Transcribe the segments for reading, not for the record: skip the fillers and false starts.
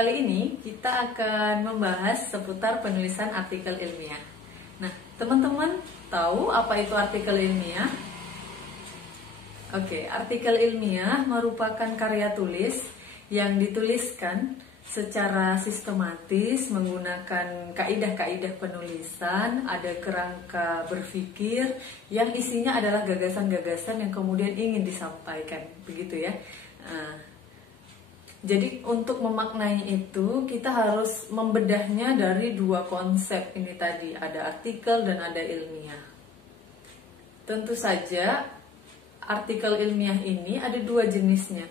kali ini kita akan membahas seputar penulisan artikel ilmiah. Nah, teman-teman tahu apa itu artikel ilmiah? Oke, artikel ilmiah merupakan karya tulis yang dituliskan secara sistematis menggunakan kaidah-kaidah penulisan, ada kerangka berpikir yang isinya adalah gagasan-gagasan yang kemudian ingin disampaikan, begitu ya. Jadi untuk memaknai itu kita harus membedahnya dari dua konsep ini tadi, ada artikel dan ada ilmiah. Tentu saja artikel ilmiah ini ada dua jenisnya.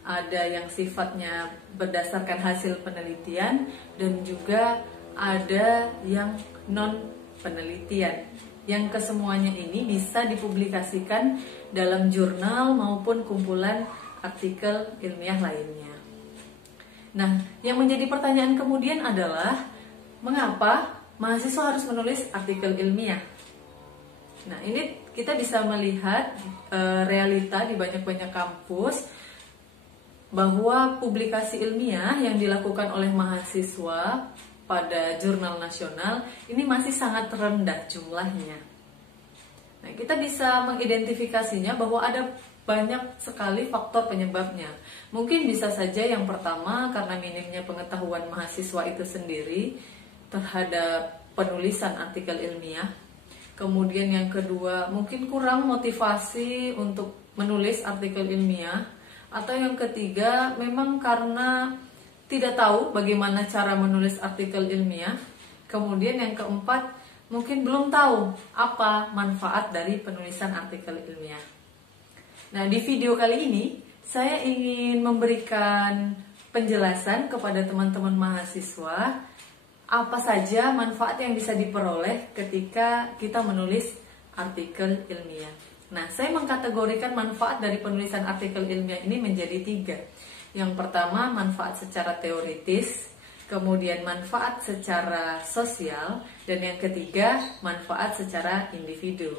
Ada yang sifatnya berdasarkan hasil penelitian dan juga ada yang non penelitian. Yang kesemuanya ini bisa dipublikasikan dalam jurnal maupun kumpulan artikel ilmiah lainnya. Nah, yang menjadi pertanyaan kemudian adalah mengapa mahasiswa harus menulis artikel ilmiah? Nah, ini kita bisa melihat realita di banyak-banyak kampus bahwa publikasi ilmiah yang dilakukan oleh mahasiswa pada jurnal nasional ini masih sangat rendah jumlahnya. Nah, kita bisa mengidentifikasinya bahwa ada banyak sekali faktor penyebabnya. Mungkin bisa saja yang pertama karena minimnya pengetahuan mahasiswa itu sendiri terhadap penulisan artikel ilmiah. Kemudian yang kedua mungkin kurang motivasi untuk menulis artikel ilmiah. Atau yang ketiga memang karena tidak tahu bagaimana cara menulis artikel ilmiah. Kemudian yang keempat mungkin belum tahu apa manfaat dari penulisan artikel ilmiah. Nah, di video kali ini saya ingin memberikan penjelasan kepada teman-teman mahasiswa apa saja manfaat yang bisa diperoleh ketika kita menulis artikel ilmiah. Nah, saya mengkategorikan manfaat dari penulisan artikel ilmiah ini menjadi tiga. Yang pertama, manfaat secara teoritis, kemudian manfaat secara sosial, dan yang ketiga, manfaat secara individu.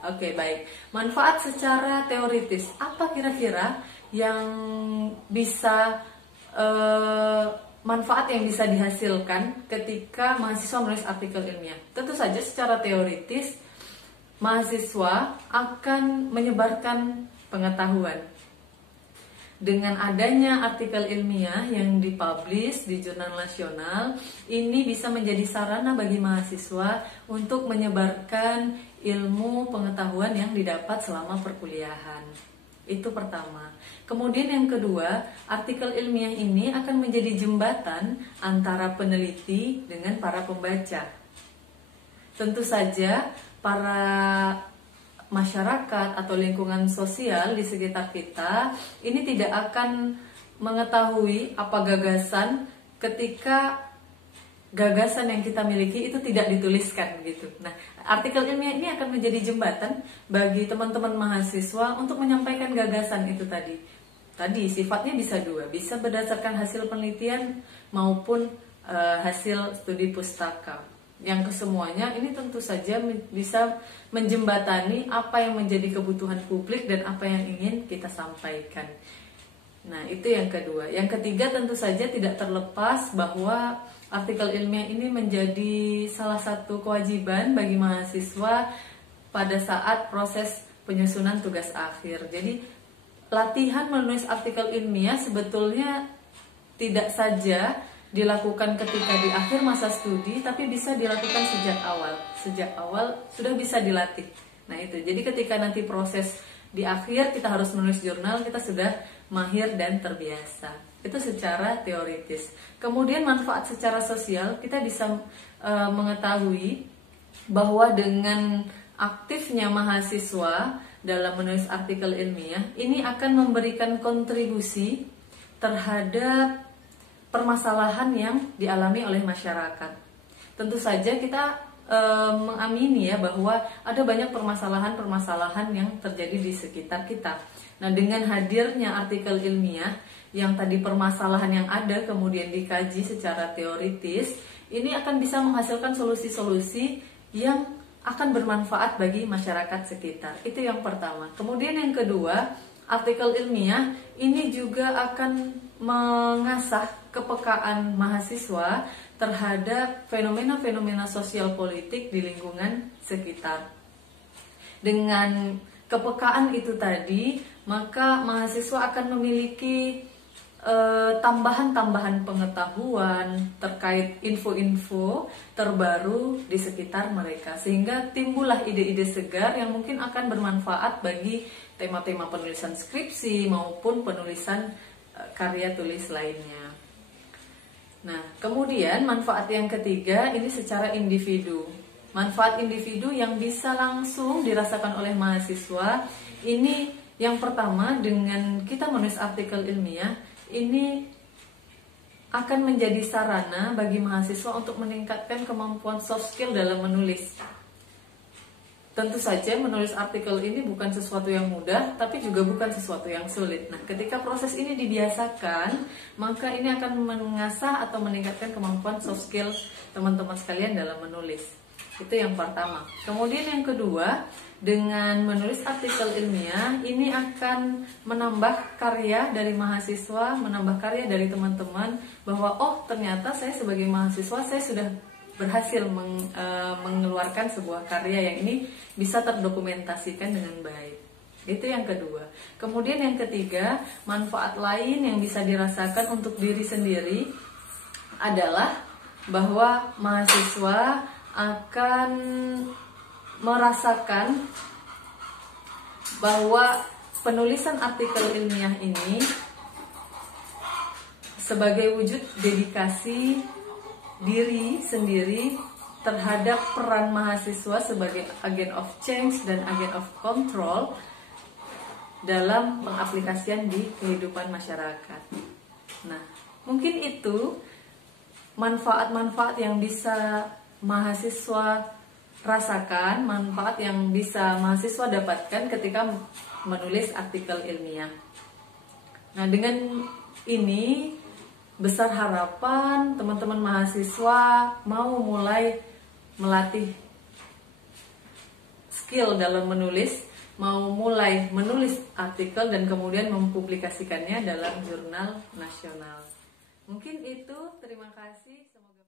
Oke, baik. Manfaat secara teoritis, apa kira-kira yang bisa manfaat yang bisa dihasilkan ketika mahasiswa menulis artikel ilmiah? Tentu saja secara teoritis mahasiswa akan menyebarkan pengetahuan. Dengan adanya artikel ilmiah yang dipublish di jurnal nasional, ini bisa menjadi sarana bagi mahasiswa untuk menyebarkan ilmu pengetahuan yang didapat selama perkuliahan. Itu pertama. Kemudian yang kedua, artikel ilmiah ini akan menjadi jembatan antara peneliti dengan para pembaca. Tentu saja para masyarakat atau lingkungan sosial di sekitar kita ini tidak akan mengetahui apa gagasan ketika gagasan yang kita miliki itu tidak dituliskan gitu. Nah, artikel ilmiah ini akan menjadi jembatan bagi teman-teman mahasiswa untuk menyampaikan gagasan itu tadi. Tadi sifatnya bisa dua, bisa berdasarkan hasil penelitian maupun hasil studi pustaka. Yang kesemuanya ini tentu saja bisa menjembatani apa yang menjadi kebutuhan publik dan apa yang ingin kita sampaikan. Nah, itu yang kedua. Yang ketiga tentu saja tidak terlepas bahwa artikel ilmiah ini menjadi salah satu kewajiban bagi mahasiswa pada saat proses penyusunan tugas akhir. Jadi, latihan menulis artikel ilmiah sebetulnya tidak saja dilakukan ketika di akhir masa studi, tapi bisa dilakukan sejak awal. Sejak awal sudah bisa dilatih. Nah itu, jadi ketika nanti proses di akhir kita harus menulis jurnal, kita sudah mahir dan terbiasa. Itu secara teoritis. Kemudian manfaat secara sosial, kita bisa mengetahui bahwa dengan aktifnya mahasiswa dalam menulis artikel ilmiah, ini akan memberikan kontribusi terhadap permasalahan yang dialami oleh masyarakat. Tentu saja kita mengamini ya bahwa ada banyak permasalahan-permasalahan yang terjadi di sekitar kita. Nah, dengan hadirnya artikel ilmiah yang tadi permasalahan yang ada kemudian dikaji secara teoritis, ini akan bisa menghasilkan solusi-solusi yang akan bermanfaat bagi masyarakat sekitar. Itu yang pertama. Kemudian yang kedua, artikel ilmiah ini juga akan mengasah kepekaan mahasiswa terhadap fenomena-fenomena sosial politik di lingkungan sekitar. Dengan kepekaan itu tadi, maka mahasiswa akan memiliki tambahan-tambahan pengetahuan terkait info-info terbaru di sekitar mereka, sehingga timbullah ide-ide segar yang mungkin akan bermanfaat bagi tema-tema penulisan skripsi maupun penulisan karya tulis lainnya. Nah, kemudian manfaat yang ketiga ini secara individu. Manfaat individu yang bisa langsung dirasakan oleh mahasiswa ini yang pertama, dengan kita menulis artikel ilmiah ini akan menjadi sarana bagi mahasiswa untuk meningkatkan kemampuan soft skill dalam menulis. Tentu saja menulis artikel ini bukan sesuatu yang mudah, tapi juga bukan sesuatu yang sulit. Nah, ketika proses ini dibiasakan, maka ini akan mengasah atau meningkatkan kemampuan soft skill teman-teman sekalian dalam menulis. Itu yang pertama. Kemudian yang kedua, dengan menulis artikel ilmiah, ini akan menambah karya dari mahasiswa, menambah karya dari teman-teman, bahwa oh ternyata saya sebagai mahasiswa, saya sudah berhasil mengeluarkan sebuah karya yang ini bisa terdokumentasikan dengan baik. Itu yang kedua. Kemudian yang ketiga, manfaat lain yang bisa dirasakan untuk diri sendiri adalah bahwa mahasiswa akan merasakan bahwa penulisan artikel ilmiah ini sebagai wujud dedikasi diri sendiri terhadap peran mahasiswa sebagai agent of change dan agent of control dalam pengaplikasian di kehidupan masyarakat. Nah, mungkin itu manfaat-manfaat yang bisa mahasiswa rasakan, manfaat yang bisa mahasiswa dapatkan ketika menulis artikel ilmiah. Nah, dengan ini besar harapan teman-teman mahasiswa mau mulai melatih skill dalam menulis, mau mulai menulis artikel dan kemudian mempublikasikannya dalam jurnal nasional. Mungkin itu, terima kasih. Semoga